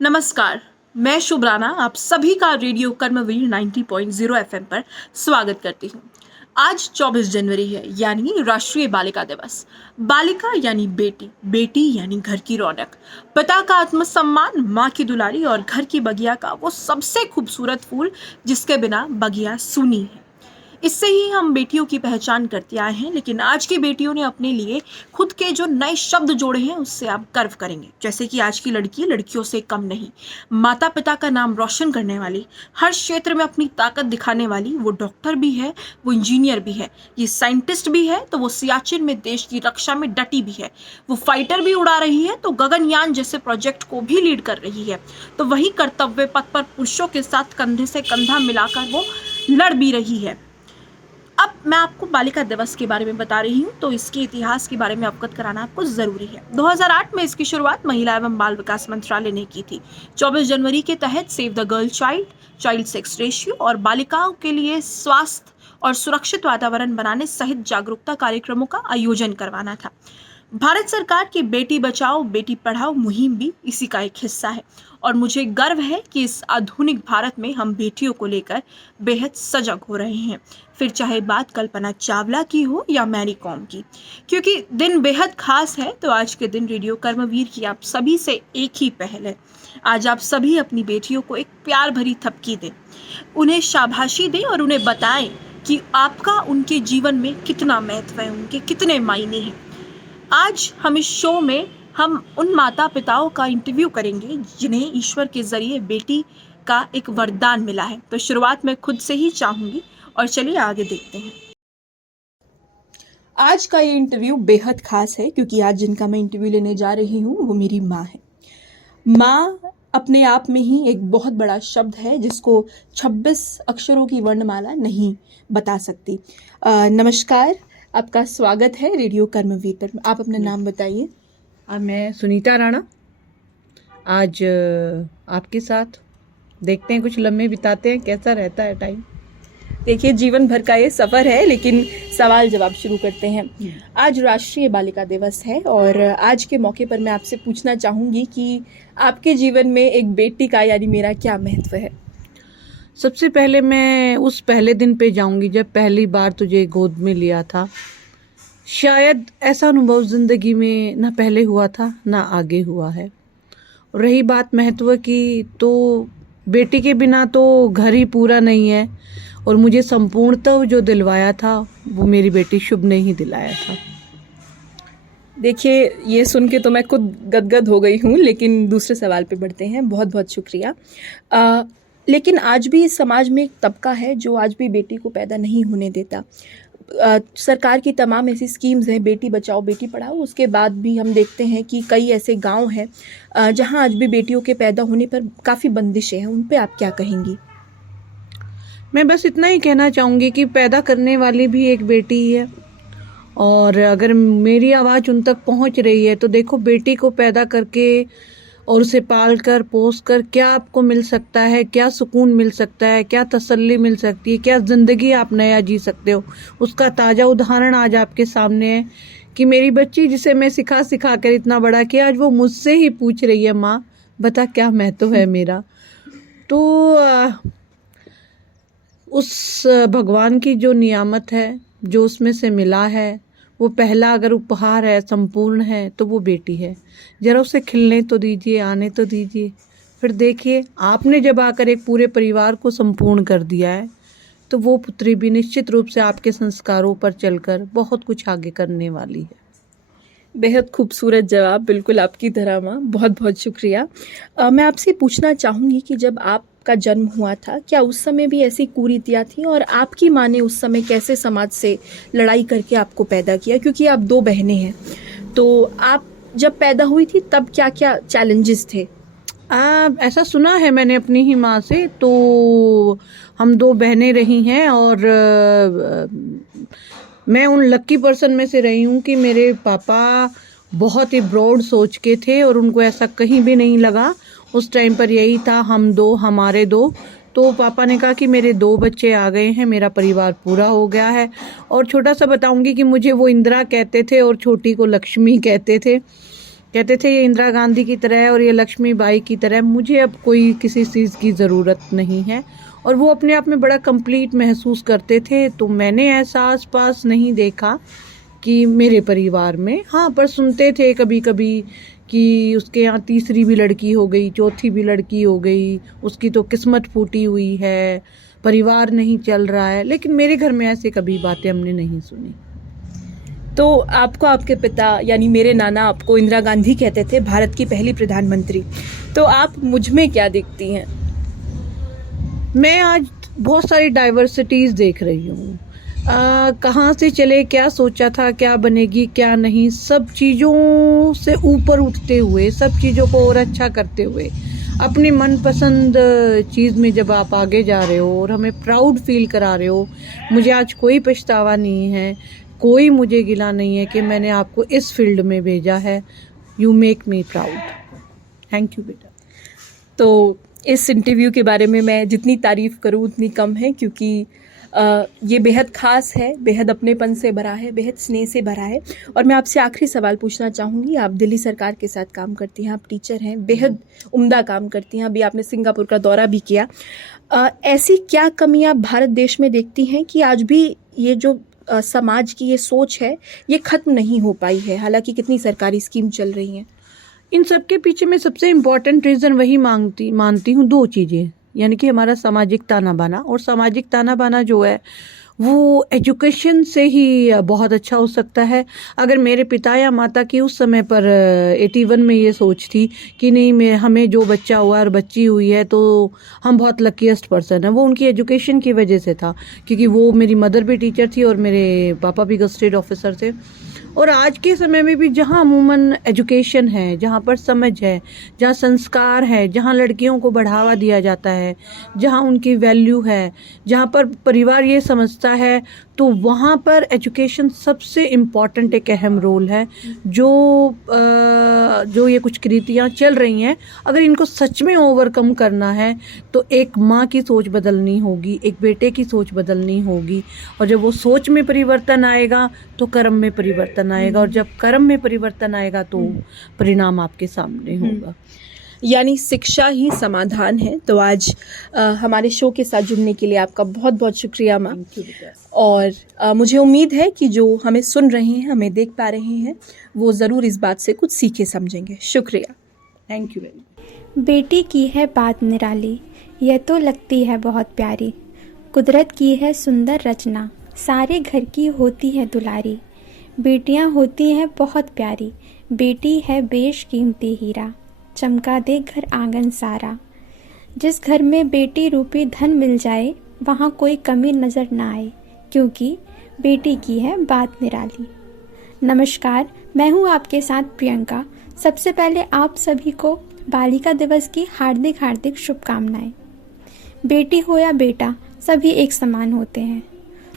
नमस्कार, मैं शुभराना आप सभी का रेडियो कर्मवीर 90.0 एफएम पर स्वागत करती हूँ। आज 24 जनवरी है यानी राष्ट्रीय बालिका दिवस। बालिका यानी बेटी, बेटी यानी घर की रौनक, पिता का आत्मसम्मान, माँ की दुलारी और घर की बगिया का वो सबसे खूबसूरत फूल जिसके बिना बगिया सूनी है। इससे ही हम बेटियों की पहचान करते आए हैं, लेकिन आज की बेटियों ने अपने लिए खुद के जो नए शब्द जोड़े हैं उससे आप गर्व करेंगे। जैसे कि आज की लड़की लड़कियों से कम नहीं, माता पिता का नाम रोशन करने वाली, हर क्षेत्र में अपनी ताकत दिखाने वाली, वो डॉक्टर भी है, वो इंजीनियर भी है, ये साइंटिस्ट भी है तो वो सियाचिन में देश की रक्षा में डटी भी है, वो फाइटर भी उड़ा रही है तो गगनयान जैसे प्रोजेक्ट को भी लीड कर रही है, तो वही कर्तव्य पथ पर पुरुषों के साथ कंधे से कंधा मिलाकर वो लड़ भी रही है। अब मैं आपको बालिका दिवस के बारे में बता रही हूँ, तो इसके इतिहास के बारे में अवगत कराना आपको ज़रूरी है। 2008 में इसकी शुरुआत महिला एवं बाल विकास मंत्रालय ने की थी। 24 जनवरी के तहत save the girl child, child sex ratio और बालिकाओं के लिए स्वास्थ्य और सुरक्षित वातावरण बनाने सहित जागरूकता कार्यक्रमों का आयोजन करवाना था। भारत सरकार की बेटी बचाओ बेटी पढ़ाओ मुहिम भी इसी का एक हिस्सा है और मुझे गर्व है कि इस आधुनिक भारत में हम बेटियों को लेकर बेहद सजग हो रहे हैं, फिर चाहे बात कल्पना चावला की हो या मैरी कॉम की। क्योंकि दिन बेहद खास है तो आज के दिन रेडियो कर्मवीर की आप सभी से एक ही पहल है। आज आप सभी अपनी बेटियों को एक प्यार भरी थपकी दें, उन्हें शाबाशी दें और उन्हें बताएं कि आपका उनके जीवन में कितना महत्व है, उनके कितने मायने हैं। आज हम इस शो में हम उन माता पिताओं का इंटरव्यू करेंगे जिन्हें ईश्वर के जरिए बेटी का एक वरदान मिला है। तो शुरुआत मैं खुद से ही चाहूँगी और चलिए आगे देखते हैं। आज का ये इंटरव्यू बेहद खास है क्योंकि आज जिनका मैं इंटरव्यू लेने जा रही हूँ वो मेरी माँ है। माँ अपने आप में ही एक बहुत बड़ा शब्द है जिसको 26 अक्षरों की वर्णमाला नहीं बता सकती। नमस्कार, आपका स्वागत है रेडियो कर्मवीर पर। आप अपना नाम बताइए। मैं सुनीता राणा। आज आपके साथ देखते हैं, कुछ लम्हे बिताते हैं, कैसा रहता है टाइम। देखिए, जीवन भर का ये सफ़र है, लेकिन सवाल जवाब शुरू करते हैं। आज राष्ट्रीय बालिका दिवस है और आज के मौके पर मैं आपसे पूछना चाहूँगी कि आपके जीवन में एक बेटी का यानी मेरा क्या महत्व है। सबसे पहले मैं उस पहले दिन पे जाऊंगी जब पहली बार तुझे गोद में लिया था। शायद ऐसा अनुभव ज़िंदगी में ना पहले हुआ था ना आगे हुआ है। और रही बात महत्व की, तो बेटी के बिना तो घर ही पूरा नहीं है और मुझे संपूर्णता जो दिलवाया था वो मेरी बेटी शुभ ने ही दिलाया था। देखिए, ये सुन के तो मैं खुद गदगद हो गई हूँ, लेकिन दूसरे सवाल पे बढ़ते हैं। बहुत बहुत शुक्रिया। लेकिन आज भी इस समाज में एक तबका है जो आज भी बेटी को पैदा नहीं होने देता। सरकार की तमाम ऐसी स्कीम्स हैं, बेटी बचाओ बेटी पढ़ाओ, उसके बाद भी हम देखते हैं कि कई ऐसे गांव हैं जहां आज भी बेटियों के पैदा होने पर काफ़ी बंदिशें हैं। उन पे आप क्या कहेंगी? मैं बस इतना ही कहना चाहूँगी कि पैदा करने वाली भी एक बेटी ही है और अगर मेरी आवाज़ उन तक पहुँच रही है तो देखो, बेटी को पैदा करके और उसे पाल कर पोस कर क्या आपको मिल सकता है, क्या सुकून मिल सकता है, क्या तसल्ली मिल सकती है, क्या ज़िंदगी आप नया जी सकते हो। उसका ताज़ा उदाहरण आज आपके सामने है कि मेरी बच्ची, जिसे मैं सिखा सिखा कर इतना बड़ा किया, आज वो मुझसे ही पूछ रही है, माँ बता क्या महत्व है मेरा। तो उस भगवान की जो नियामत है, जो उसमें से मिला है, वो पहला अगर उपहार है, संपूर्ण है, तो वो बेटी है। जरा उसे खिलने तो दीजिए, आने तो दीजिए। फिर देखिए, आपने जब आकर एक पूरे परिवार को संपूर्ण कर दिया है तो वो पुत्री भी निश्चित रूप से आपके संस्कारों पर चलकर बहुत कुछ आगे करने वाली है। बेहद खूबसूरत जवाब, बिल्कुल आपकी तरह माँ। बहुत बहुत शुक्रिया। मैं आपसे पूछना चाहूँगी कि जब आपका जन्म हुआ था, क्या उस समय भी ऐसी कुरीतियाँ थी और आपकी माँ ने उस समय कैसे समाज से लड़ाई करके आपको पैदा किया? क्योंकि आप 2 बहनें हैं, तो आप जब पैदा हुई थी तब क्या क्या चैलेंजेस थे? ऐसा सुना है मैंने अपनी ही माँ से। तो हम 2 बहनें रही हैं और मैं उन लक्की पर्सन में से रही हूँ कि मेरे पापा बहुत ही ब्रॉड सोच के थे और उनको ऐसा कहीं भी नहीं लगा। उस टाइम पर यही था, हम 2 हमारे 2। तो पापा ने कहा कि मेरे 2 बच्चे आ गए हैं, मेरा परिवार पूरा हो गया है। और छोटा सा बताऊंगी कि मुझे वो इंदिरा कहते थे और छोटी को लक्ष्मी कहते थे। कहते थे ये इंदिरा गांधी की तरह है और ये लक्ष्मीबाई की तरह। मुझे अब कोई किसी चीज़ की ज़रूरत नहीं है, और वो अपने आप में बड़ा कंप्लीट महसूस करते थे। तो मैंने ऐसा आस पास नहीं देखा कि मेरे परिवार में, हाँ, पर सुनते थे कभी कभी कि उसके यहाँ तीसरी भी लड़की हो गई, चौथी भी लड़की हो गई, उसकी तो किस्मत फूटी हुई है, परिवार नहीं चल रहा है। लेकिन मेरे घर में ऐसे कभी बातें हमने नहीं सुनी। तो आपको आपके पिता यानी मेरे नाना आपको इंदिरा गांधी कहते थे, भारत की पहली प्रधानमंत्री। तो आप मुझ में क्या देखती हैं? मैं आज बहुत सारी डाइवर्सिटीज़ देख रही हूँ। कहाँ से चले, क्या सोचा था, क्या बनेगी क्या नहीं, सब चीज़ों से ऊपर उठते हुए, सब चीज़ों को और अच्छा करते हुए, अपनी मनपसंद चीज़ में जब आप आगे जा रहे हो और हमें प्राउड फील करा रहे हो, मुझे आज कोई पछतावा नहीं है, कोई मुझे गिला नहीं है कि मैंने आपको इस फील्ड में भेजा है। You make me proud. Thank you बेटा। तो इस इंटरव्यू के बारे में मैं जितनी तारीफ़ करूँ उतनी कम है, क्योंकि ये बेहद ख़ास है, बेहद अपनेपन से भरा है, बेहद स्नेह से भरा है। और मैं आपसे आखिरी सवाल पूछना चाहूँगी। आप दिल्ली सरकार के साथ काम करती हैं, आप टीचर हैं, बेहद उम्दा काम करती हैं, अभी आपने सिंगापुर का दौरा भी किया। ऐसी क्या कमी आप भारत देश में देखती हैं कि आज भी ये जो समाज की ये सोच है ये ख़त्म नहीं हो पाई है, हालांकि कितनी सरकारी स्कीम चल रही हैं? इन सब के पीछे मैं सबसे इम्पॉर्टेंट रीज़न वही मानती हूँ, दो चीज़ें, यानी कि हमारा सामाजिक ताना बाना। और सामाजिक ताना बाना जो है वो एजुकेशन से ही बहुत अच्छा हो सकता है। अगर मेरे पिता या माता की उस समय पर 81 में ये सोच थी कि नहीं, हमें जो बच्चा हुआ और बच्ची हुई है तो हम बहुत लकीएस्ट पर्सन है, वो उनकी एजुकेशन की वजह से था, क्योंकि वो, मेरी मदर भी टीचर थी और मेरे पापा भी गस्टेड ऑफिसर थे। और आज के समय में भी जहाँ अमूमन एजुकेशन है, जहाँ पर समझ है, जहाँ संस्कार है, जहाँ लड़कियों को बढ़ावा दिया जाता है, जहाँ उनकी वैल्यू है, जहाँ पर परिवार ये समझता है, तो वहाँ पर एजुकेशन सबसे इम्पॉर्टेंट एक अहम रोल है। जो ये कुछ कृतियाँ चल रही हैं, अगर इनको सच में ओवरकम करना है तो एक माँ की सोच बदलनी होगी, एक बेटे की सोच बदलनी होगी। और जब वो सोच में परिवर्तन आएगा तो कर्म में परिवर्तन आएगा, और जब कर्म में परिवर्तन आएगा तो परिणाम आपके सामने होगा। यानी शिक्षा ही समाधान है। तो आज हमारे शो के साथ जुड़ने के लिए आपका बहुत बहुत शुक्रिया मैम। और मुझे उम्मीद है कि जो हमें सुन रहे हैं, हमें देख पा रहे हैं, वो ज़रूर इस बात से कुछ सीखे समझेंगे। शुक्रिया। Thank you very much. बेटी की है बात निराली, यह तो लगती है बहुत प्यारी। कुदरत की है सुंदर रचना, सारे घर की होती है दुलारी। बेटियां होती हैं बहुत प्यारी, बेटी है बेशकीमती हीरा, चमका दे घर आंगन सारा। जिस घर में बेटी रूपी धन मिल जाए, वहाँ कोई कमी नज़र ना आए, क्योंकि बेटी की है बात निराली। नमस्कार, मैं हूँ आपके साथ प्रियंका। सबसे पहले आप सभी को बालिका दिवस की हार्दिक हार्दिक शुभकामनाएं। बेटी हो या बेटा, सभी एक समान होते हैं।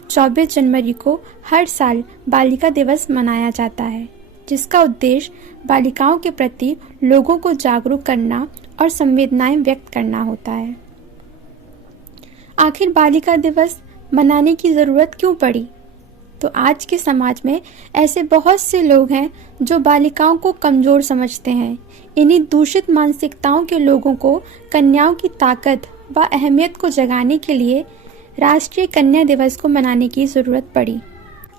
24 जनवरी को हर साल बालिका दिवस मनाया जाता है, जिसका उद्देश्य बालिकाओं के प्रति लोगों को जागरूक करना और संवेदनाएं व्यक्त करना होता है। आखिर बालिका दिवस मनाने की ज़रूरत क्यों पड़ी? तो आज के समाज में ऐसे बहुत से लोग हैं जो बालिकाओं को कमज़ोर समझते हैं। इन्हीं दूषित मानसिकताओं के लोगों को कन्याओं की ताकत व अहमियत को जगाने के लिए राष्ट्रीय कन्या दिवस को मनाने की ज़रूरत पड़ी।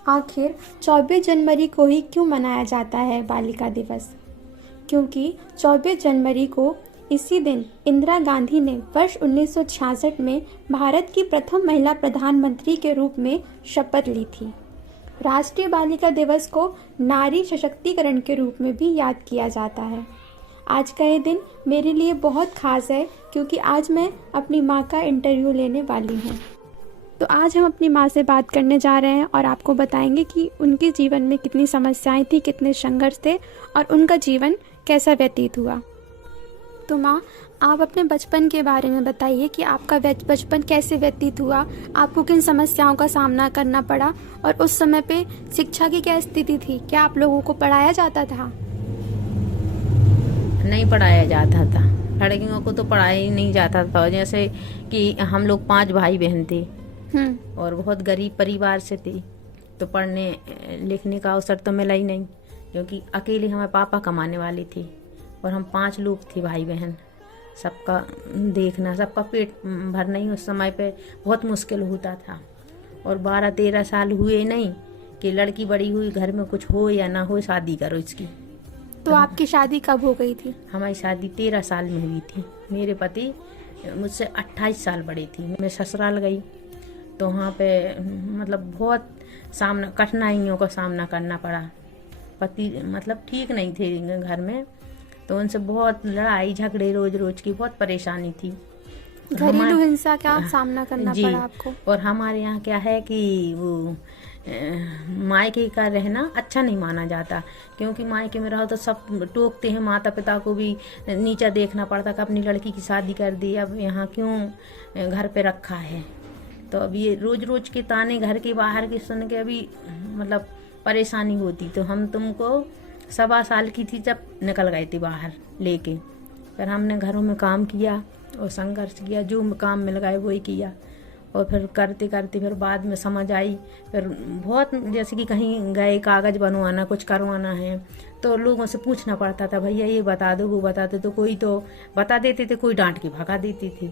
आखिर 24 जनवरी को ही क्यों मनाया जाता है बालिका दिवस? क्योंकि 24 जनवरी को इसी दिन इंदिरा गांधी ने वर्ष 1966 में भारत की प्रथम महिला प्रधानमंत्री के रूप में शपथ ली थी। राष्ट्रीय बालिका दिवस को नारी सशक्तिकरण के रूप में भी याद किया जाता है। आज का ये दिन मेरे लिए बहुत खास है, क्योंकि आज मैं अपनी माँ का इंटरव्यू लेने वाली हूँ। तो आज हम अपनी माँ से बात करने जा रहे हैं और आपको बताएंगे कि उनके जीवन में कितनी समस्याएं थी, कितने संघर्ष थे और उनका जीवन कैसा व्यतीत हुआ। तो माँ, आप अपने बचपन के बारे में बताइए कि आपका बचपन कैसे व्यतीत हुआ, आपको किन समस्याओं का सामना करना पड़ा और उस समय पे शिक्षा की क्या स्थिति थी? क्या आप लोगों को पढ़ाया जाता था? नहीं पढ़ाया जाता था, लड़कियों को तो पढ़ाया ही नहीं जाता था। जैसे कि हम लोग 5 भाई बहन थे और बहुत गरीब परिवार से थी, तो पढ़ने लिखने का अवसर तो मिला ही नहीं। क्योंकि अकेले हमारे पापा कमाने वाले थे और हम 5 लोग थे भाई बहन। सबका देखना, सबका पेट भरना ही उस समय पे बहुत मुश्किल होता था। और 12-13 साल हुए नहीं कि लड़की बड़ी हुई, घर में कुछ हो या ना हो शादी करो इसकी। तो आपकी शादी कब हो गई थी? हमारी शादी 13 साल में हुई थी। मेरे पति मुझसे 28 साल बड़े थी। मैं ससुराल गई तो वहाँ पे मतलब बहुत कठिनाइयों का सामना करना पड़ा। पति मतलब ठीक नहीं थे घर में, तो उनसे बहुत लड़ाई झगड़े, रोज रोज की बहुत परेशानी थी। घरेलू हिंसा का सामना करना जी, पड़ा आपको? और हमारे यहाँ क्या है कि वो मायके का रहना अच्छा नहीं माना जाता, क्योंकि मायके में रहो तो सब टोकते हैं, माता पिता को भी नीचा देखना पड़ता कि अपनी लड़की की शादी कर दी, अब यहाँ क्यों घर पे रखा है। तो अब ये रोज रोज के ताने घर के बाहर के सुन के अभी मतलब परेशानी होती। तो हम तुमको 1.25 साल की थी जब निकल गए थे बाहर लेके। फिर हमने घरों में काम किया और संघर्ष किया, जो काम मिल गए वही किया। और फिर करते करते फिर बाद में समझ आई। फिर बहुत जैसे कि कहीं गए कागज़ बनवाना, कुछ करवाना है तो लोगों से पूछना पड़ता था, भैया ये बता दो वो बता दो, तो कोई तो बता देते थे, कोई डांट के भगा देती थी।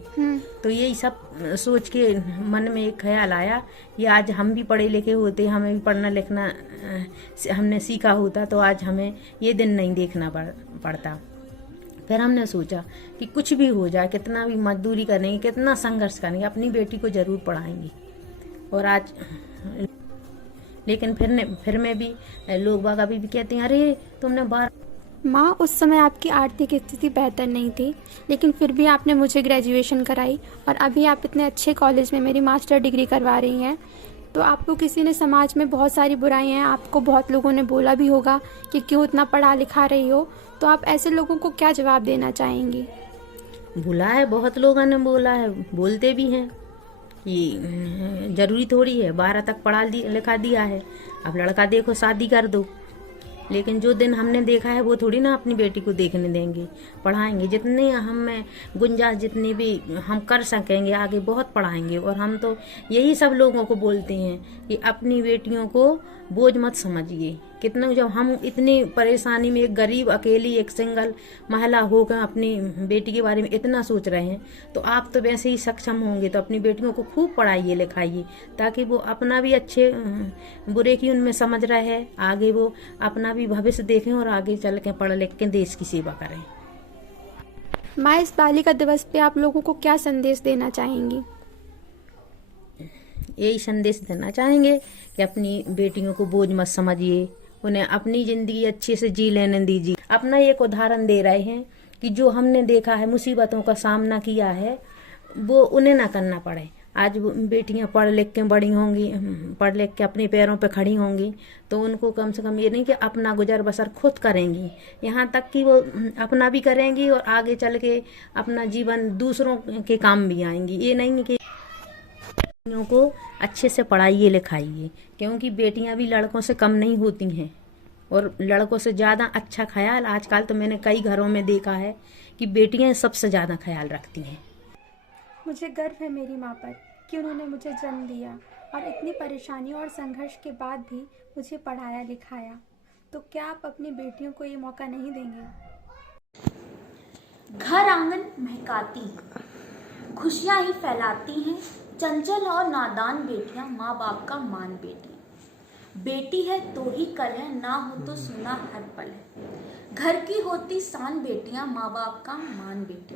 तो यही सब सोच के मन में एक ख्याल आया कि आज हम भी पढ़े लिखे होते, हमें भी पढ़ना लिखना हमने सीखा होता तो आज हमें ये दिन नहीं देखना पड़ता। फिर हमने सोचा कि कुछ भी हो जाए, कितना भी मजदूरी करेंगे, कितना संघर्ष करेंगे, अपनी बेटी को जरूर पढ़ाएंगे। और आज लेकिन फिर में भी लोग बाग अभी भी कहते हैं, अरे तुमने बार। माँ, उस समय आपकी आर्थिक स्थिति बेहतर नहीं थी, लेकिन फिर भी आपने मुझे ग्रेजुएशन कराई और अभी आप इतने अच्छे कॉलेज में मेरी मास्टर डिग्री करवा रही हैं। तो आपको किसी ने, समाज में बहुत सारी बुराइयां हैं, आपको बहुत लोगों ने बोला भी होगा कि क्यों इतना पढ़ा लिखा रही हो, तो आप ऐसे लोगों को क्या जवाब देना चाहेंगी? बोला है, बहुत लोगों ने बोला है, बोलते भी हैं कि जरूरी थोड़ी है, 12 तक पढ़ा लिखा दिया है, अब लड़का देखो शादी कर दो। लेकिन जो दिन हमने देखा है वो थोड़ी ना अपनी बेटी को देखने देंगे, पढ़ाएंगे। जितने हमें गुंजाइश, जितनी भी हम कर सकेंगे आगे बहुत पढ़ाएंगे। और हम तो यही सब लोगों को बोलते हैं कि अपनी बेटियों को बोझ मत समझिए। कितने जब हम इतनी परेशानी में, एक गरीब अकेली एक सिंगल महिला होकर अपनी बेटी के बारे में इतना सोच रहे हैं, तो आप तो वैसे ही सक्षम होंगे। तो अपनी बेटियों को खूब पढ़ाइए लिखाइए, ताकि वो अपना भी अच्छे बुरे की उनमें समझ रहे, आगे वो अपना भी भविष्य देखें और आगे चल के पढ़ लिख के देश की सेवा करें। माँ, इस बालिका दिवस पे आप लोगों को क्या संदेश देना चाहेंगी? यही संदेश देना चाहेंगे कि अपनी बेटियों को बोझ मत समझिए, उन्हें अपनी जिंदगी अच्छे से जी लेने दीजिए। अपना एक उदाहरण दे रहे हैं कि जो हमने देखा है, मुसीबतों का सामना किया है, वो उन्हें ना करना पड़े। आज बेटियां पढ़ लिख के बड़ी होंगी, पढ़ लिख के अपने पैरों पे खड़ी होंगी, तो उनको कम से कम ये नहीं कि अपना गुजर बसर खुद करेंगी, यहाँ तक कि वो अपना भी करेंगी और आगे चल के अपना जीवन दूसरों के काम भी आएंगी। ये नहीं कि बेटियों को अच्छे से पढ़ाइए लिखाइए, क्योंकि बेटियां भी लड़कों से कम नहीं होती हैं और लड़कों से ज़्यादा अच्छा ख्याल आजकल तो मैंने कई घरों में देखा है कि बेटियां सबसे ज़्यादा ख्याल रखती हैं। मुझे गर्व है मेरी माँ पर कि उन्होंने मुझे जन्म दिया और इतनी परेशानियों और संघर्ष के बाद भी मुझे पढ़ाया लिखाया। तो क्या आप अपनी बेटियों को ये मौका नहीं देंगे? घर आंगन महकाती, खुशियाँ ही फैलाती हैं, चंचल और नादान बेटियां माँ बाप का मान बेटी। बेटी है तो ही कल है, ना हो तो सुना हर पल है। घर की होती शान बेटियां, माँ बाप का मान बेटी।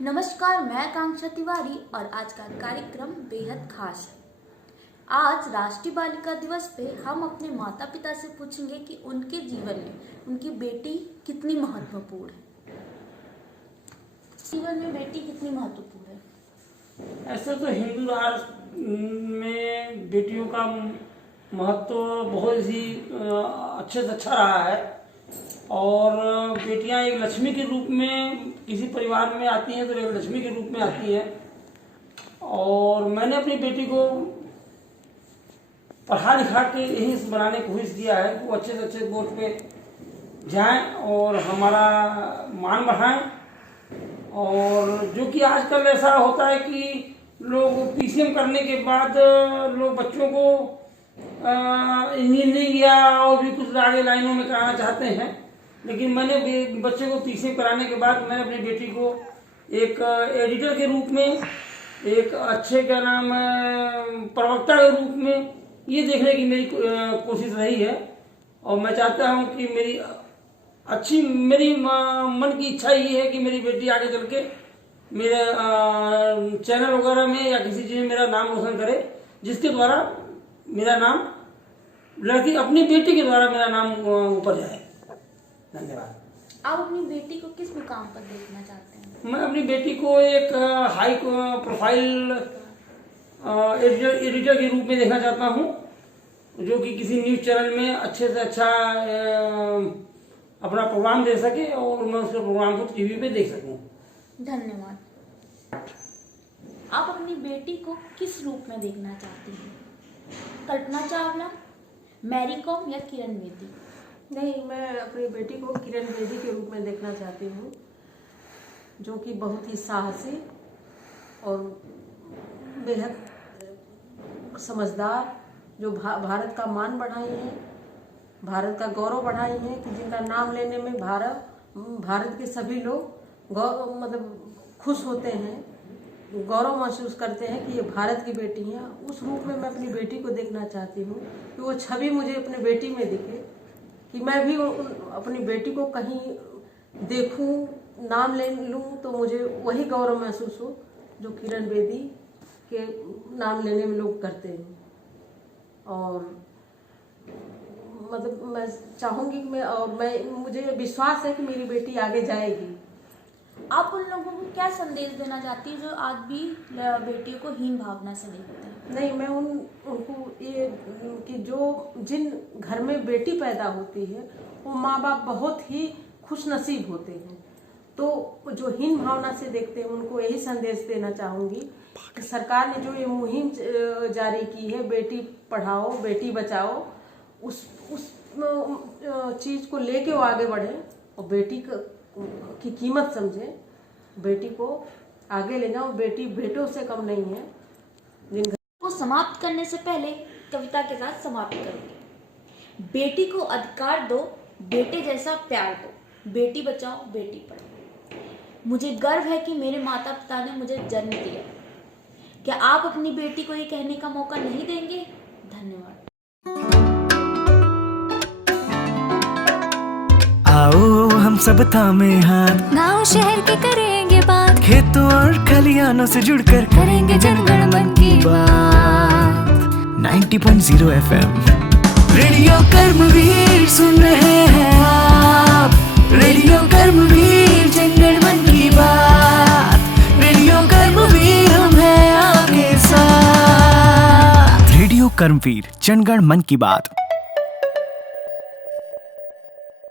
नमस्कार, मैं आकांक्षा तिवारी और आज का कार्यक्रम बेहद खास है। आज राष्ट्रीय बालिका दिवस पे हम अपने माता पिता से पूछेंगे कि उनके जीवन में उनकी बेटी कितनी महत्वपूर्ण है। जीवन में बेटी कितनी महत्वपूर्ण है? ऐसे तो हिंदू राष्ट्र में बेटियों का महत्व बहुत ही अच्छे से अच्छा रहा है और बेटियां एक लक्ष्मी के रूप में किसी परिवार में आती हैं तो एक लक्ष्मी के रूप में आती हैं। और मैंने अपनी बेटी को पढ़ा लिखा के यही बनाने की कोशिश किया है कि वो अच्छे से अच्छे बोर्ड पे जाएं और हमारा मान बढ़ाएं। और जो कि आजकल ऐसा होता है कि लोग पीसीएम करने के बाद लोग बच्चों को इंजीनियरिंग या और भी कुछ आगे लाइनों में कराना चाहते हैं, लेकिन मैंने बच्चे को 30वीं कराने के बाद मैंने अपनी बेटी को एक एडिटर के रूप में, एक अच्छे क्या नाम प्रवक्ता के रूप में ये देखने की मेरी कोशिश रही है। और मैं चाहता हूँ कि मेरी मन की इच्छा ये है कि मेरी बेटी आगे चल के मेरे चैनल वगैरह में या किसी चीज़ में मेरा नाम रोशन करे, जिसके द्वारा मेरा नाम लड़की अपनी बेटी के द्वारा मेरा नाम ऊपर जाए। धन्यवाद। आप अपनी बेटी को किस मुकाम पर देखना चाहते हैं? मैं अपनी बेटी को एक हाई प्रोफाइल एडिटर के रूप में देखना चाहता हूँ, जो कि किसी न्यूज़ चैनल में अच्छे से अच्छा अपना प्रोग्राम दे सके और मैं उसके प्रोग्राम को टीवी पे देख सकूँ। धन्यवाद। आप अपनी बेटी को किस रूप में देखना चाहती हैं? कल्पना चावला, मैरी कॉम या किरण बेदी? नहीं, मैं अपनी बेटी को किरण बेदी के रूप में देखना चाहती हूँ, जो कि बहुत ही साहसी और बेहद समझदार, जो भारत का मान बढ़ाई है, भारत का गौरव बढ़ाई है, कि जिनका नाम लेने में भारत के सभी लोग खुश होते हैं, गौरव महसूस करते हैं कि ये भारत की बेटी हैं। उस रूप में मैं अपनी बेटी को देखना चाहती हूँ, कि वो छवि मुझे अपनी बेटी में दिखे, कि मैं भी अपनी बेटी को कहीं देखूं, नाम ले लूं तो मुझे वही गौरव महसूस हो जो किरण बेदी के नाम लेने में लोग करते हैं। और मैं चाहूँगी कि मुझे विश्वास है कि मेरी बेटी आगे जाएगी। आप उन लोगों को क्या संदेश देना चाहती हैं जो आज भी बेटियों को हीन भावना से देखते हैं? नहीं, मैं उनको ये कि जिन घर में बेटी पैदा होती है वो माँ बाप बहुत ही खुश नसीब होते हैं, तो जो हीन भावना से देखते हैं उनको यही संदेश देना चाहूँगी कि सरकार ने जो ये मुहिम जारी की है, बेटी पढ़ाओ बेटी बचाओ, उस चीज़ को लेके वो आगे बढ़े और बेटी की कीमत समझे, बेटी को आगे ले जाओ। बेटी बेटों से कम नहीं है। को समाप्त करने से पहले कविता के साथ समाप्त करूंगी। बेटी को अधिकार दो, बेटे जैसा प्यार दो, बेटी बचाओ बेटी पढ़ाओ। मुझे गर्व है कि मेरे माता पिता ने मुझे जन्म दिया। क्या आप अपनी बेटी को ये कहने का मौका नहीं देंगे? धन्यवाद। आओ हम सब थामे हाथ, गाँव शहर के करेंगे बात, खेतों और खलियानों से जुड़कर करेंगे जनगण मन की बात। 90.0 FM रेडियो कर्मवीर सुन रहे हैं आप, रेडियो कर्मवीर जनगण मन की बात, रेडियो कर्मवीर हम हैं आपके साथ, रेडियो कर्मवीर जनगण मन की बात।